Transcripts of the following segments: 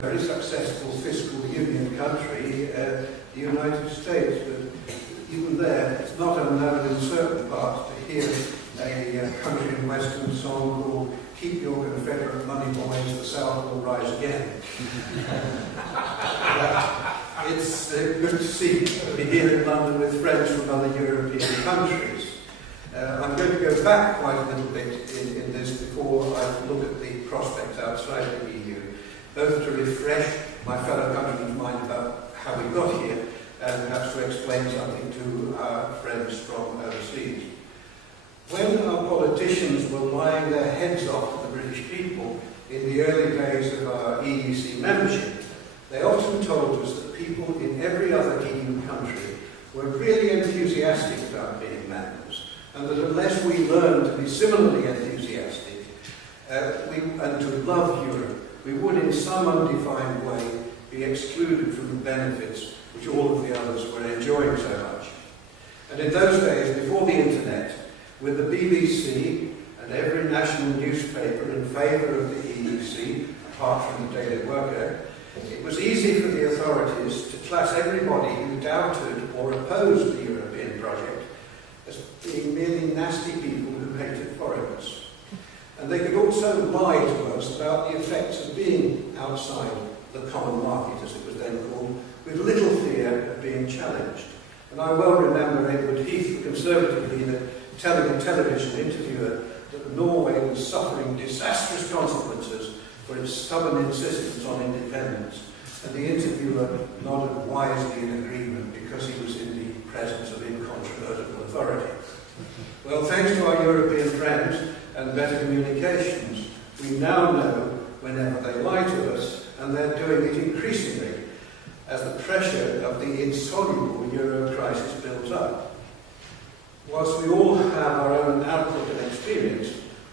very successful fiscal union country, the United States, but even there, it's not unknown in certain parts to hear a country and western song called "Keep Your Confederate Money Boys, the South Will Rise Again." It's good to see me here in London with friends from other European countries. I'm going to go back quite a little bit in this before I look at the prospects outside the EU, both to refresh my fellow countrymen's mind about how we got here and perhaps to explain something to our friends from overseas. When our politicians were lying their heads off to the British people in the early days of our EEC membership, they often told us that people in every other EU country were really enthusiastic about being members, and that unless we learned to be similarly enthusiastic and to love Europe, we would in some undefined way be excluded from the benefits which all of the others were enjoying so much. And in those days, before the internet, with the BBC and every national newspaper in favour of the EEC, apart from the Daily Worker, it was easy for the authorities to class everybody who doubted or opposed the European project as being merely nasty people who hated foreigners. And they could also lie to us about the effects of being outside the common market, as it was then called, with little fear of being challenged. And I well remember Edward Heath, the Conservative leader, telling a television interviewer that Norway was suffering disastrous consequences for its stubborn insistence on independence. And the interviewer nodded wisely in agreement because he was in the presence of incontrovertible authority. Well, thanks to our European friends and better communications, we now know whenever they lie to us, and they're doing it increasingly as the pressure of the insoluble euro crisis builds up. Whilst we all have our own outlook and experience,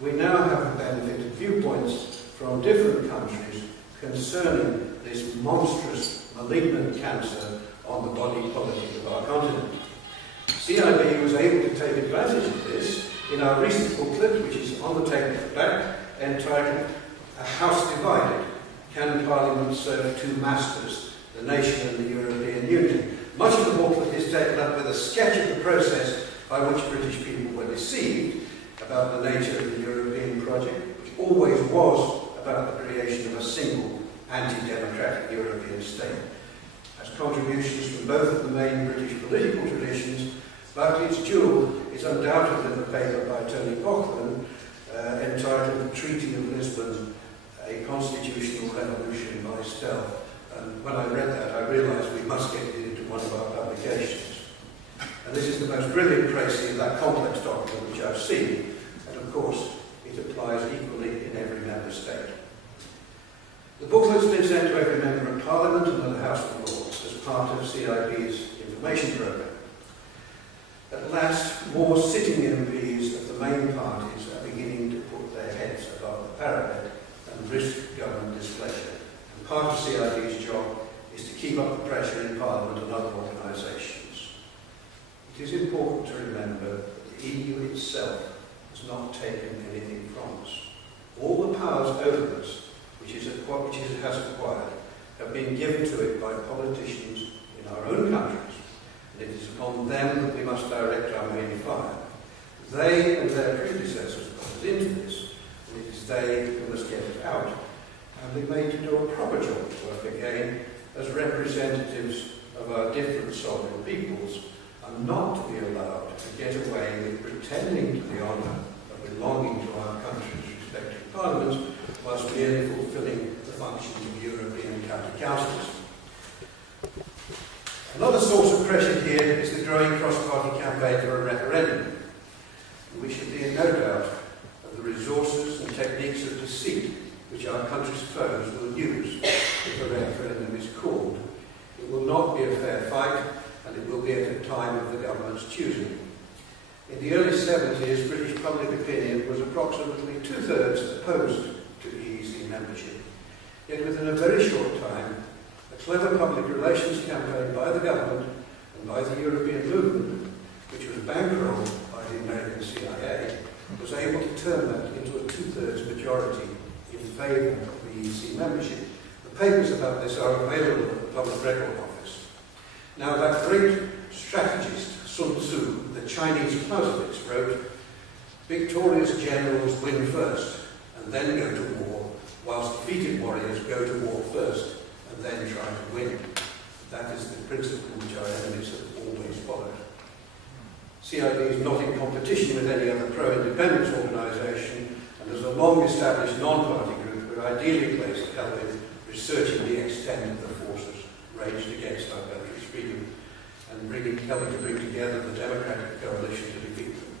we now have the benefit of viewpoints from different countries concerning this monstrous, malignant cancer on the body politic of our continent. CIB was able to take advantage of this in our recent booklet, which is on the table at the back, entitled "A House Divided: Can Parliament Serve Two Masters, the Nation and the European Union?" Much of the booklet is taken up with a sketch of the process by which British people were deceived about the nature of the European project, which always was about the creation of a single anti-democratic European state. As contributions from both of the main British political traditions, but its jewel is undoubtedly the paper by Tony Cochran entitled "The Treaty of Lisbon, a Constitutional Revolution by Stealth." And when I read that, I realised we must get it into one of our publications. And this is the most brilliant précis of that complex document which I've seen, and of course it applies equally in every member state. The booklet's been sent to every member of Parliament and to the House of Lords as part of CIB's information programme. At last, more sitting MPs of the main parties are beginning to put their heads above the parapet and risk government displeasure. And part of CIB's job is to keep up the pressure in Parliament and other organisations. It is important to remember that the EU itself has not taken anything from us. All the powers over us, which it has acquired, have been given to it by politicians in our own countries, and it is upon them that we must direct our main fire. They and their predecessors got us into this, and it is they who must get it out, and be made to do a proper job work again as representatives of our different sovereign peoples, and not to be allowed to get away with pretending to the honour of belonging to our country's respective parliaments, whilst merely fulfilling the functions of European county councils. Another source of pressure here is the growing cross-party campaign for a referendum. We should be in no doubt of the resources and techniques of deceit which our country's foes will use if a referendum is called. It will not be a fair fight, and it will be at a time of the government's choosing. In the early 70s, British public opinion was approximately 2/3 opposed to EEC membership. Yet within a very short time, a clever public relations campaign by the government and by the European movement, which was bankrolled by the American CIA, was able to turn that into a 2/3 majority in favour of EEC membership. The papers about this are available at the Public Record Office. Now, that great strategist, Sun Tzu, the Chinese Clausewitz, wrote, "Victorious generals win first and then go to war, whilst defeated warriors go to war first and then try to win." That is the principle which our enemies have always followed. CID is not in competition with any other pro-independence organisation, and as a long-established non-party group, we're ideally placed to help in researching the extent of the forces raged against our country's freedom and helping to bring together the democratic coalition to defeat them.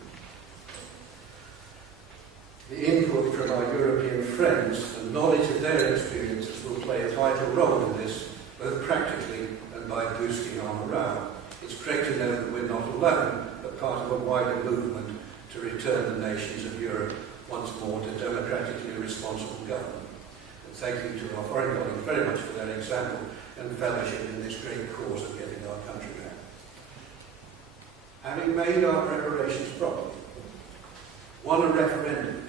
The input from our European friends and knowledge of their experiences will play a vital role in this, both practically and by boosting our morale. It's great to know that we're not alone, but part of a wider movement to return the nations of Europe once more to democratically responsible government. And thank you to our foreign colleagues very much for their example and fellowship in this great cause of getting our country back. Having made our preparations properly, won a referendum,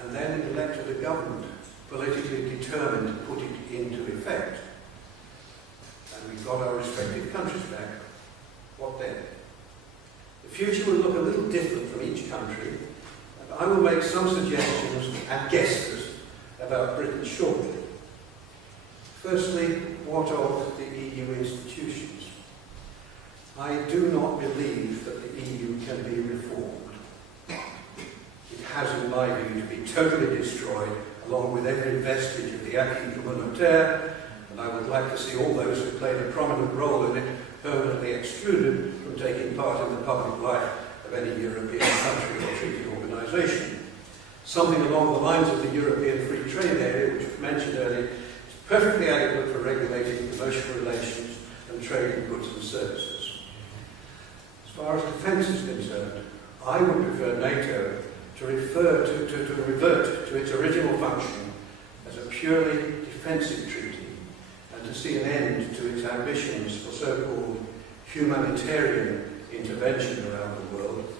and then elected a government politically determined to put it into effect, and we've got our respective countries back, what then? The future will look a little different from each country, and I will make some suggestions and guesses about Britain shortly. Firstly, what of the EU institutions? I do not believe that the EU can be reformed. It has, in my view, to be totally destroyed, along with every vestige of the acquis communautaire, and I would like to see all those who played a prominent role in it permanently extruded from taking part in the public life of any European country or treaty organisation. Something along the lines of the European Free Trade Area, which was mentioned earlier, is perfectly adequate for regulating commercial relations and trade in goods and services. As far as defence is concerned, I would prefer NATO to revert to its original function as a purely defensive treaty and to see an end to its ambitions for so-called humanitarian intervention around the world,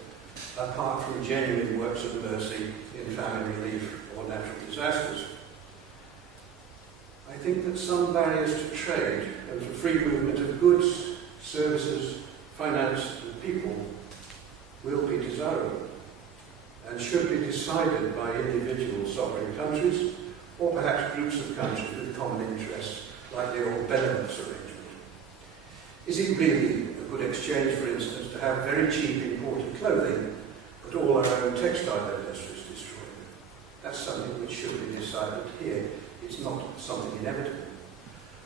apart from genuine works of mercy in famine relief or natural disasters. I think that some barriers to trade and for free movement of goods, services, finance and people will be desirable and should be decided by individual sovereign countries or perhaps groups of countries with common interests, like the old Benelux arrangement. Is it really a good exchange, for instance, to have very cheap imported clothing, but all our own textile industries destroyed? That's something which should be decided here. It's not something inevitable.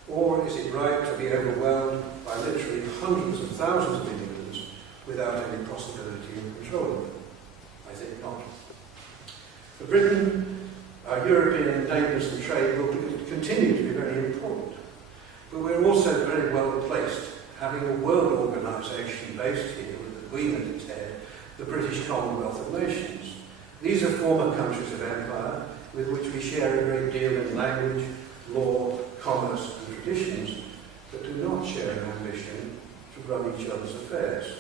Or is it right to be overwhelmed by literally hundreds of thousands of immigrants without any possibility of controlling them? I think not. For Britain, our European neighbours and trade will continue to be very important. But we're also very well placed, having a world organisation based here with the Queen at its head, the British Commonwealth of Nations. These are former countries of empire with which we share a great deal in language, law, commerce and traditions, but do not share an ambition to run each other's affairs.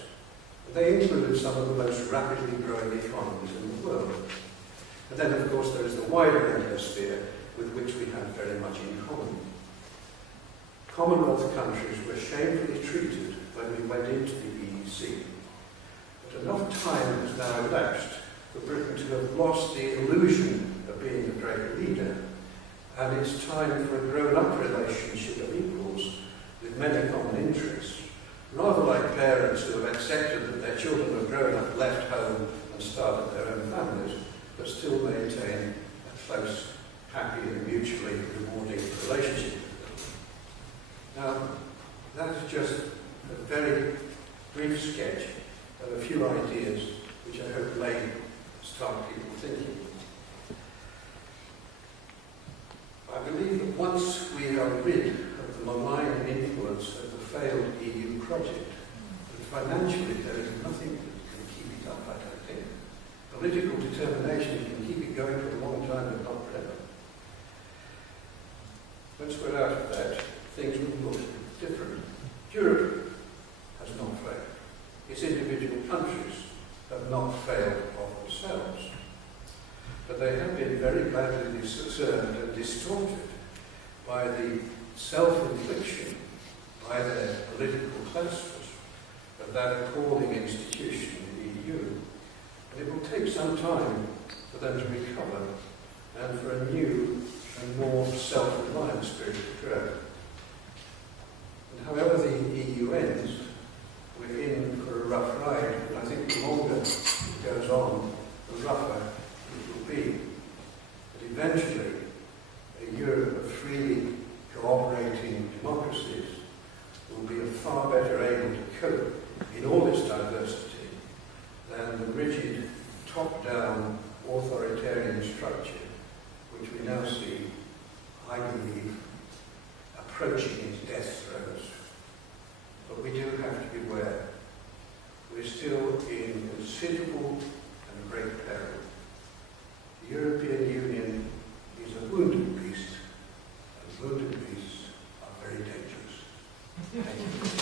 They include some of the most rapidly growing economies in the world. And then, of course, there is the wider hemisphere with which we have very much in common. Commonwealth countries were shamefully treated when we went into the EEC. But enough time has now elapsed for Britain to have lost the illusion of being the great leader, and it's time for a grown-up relationship of equals with many common interests, rather like parents who have accepted that their children have grown up, left home and started their own families, but still maintain a close, happy and mutually rewarding relationship with them. Now, that is just a very brief sketch of a few ideas which I hope may start people thinking. I believe that once we are rid of the malign influence of the failed EU project, and financially there is nothing that can keep it up, I don't think. Political determination can keep it going for a long time, but not forever. Once we're out of that, things will look different. Europe has not failed. Its individual countries have not failed of themselves. But they have been very badly served and distorted by the self-infliction by their political classes of that appalling institution, the EU. And it will take some time for them to recover and for a new and more self-reliant spirit to grow. And however the EU ends, we're in for a rough ride, and I think the longer it goes on, the rougher it will be. But eventually, a Europe of freely cooperating democracies will be far better able to cope in all its diversity than the rigid, top-down, authoritarian structure which we now see, I believe, approaching its death throes. But we do have to beware. We're still in considerable and great peril. The European Union is a wounded beast, and wounded beasts are very dangerous. Thank you.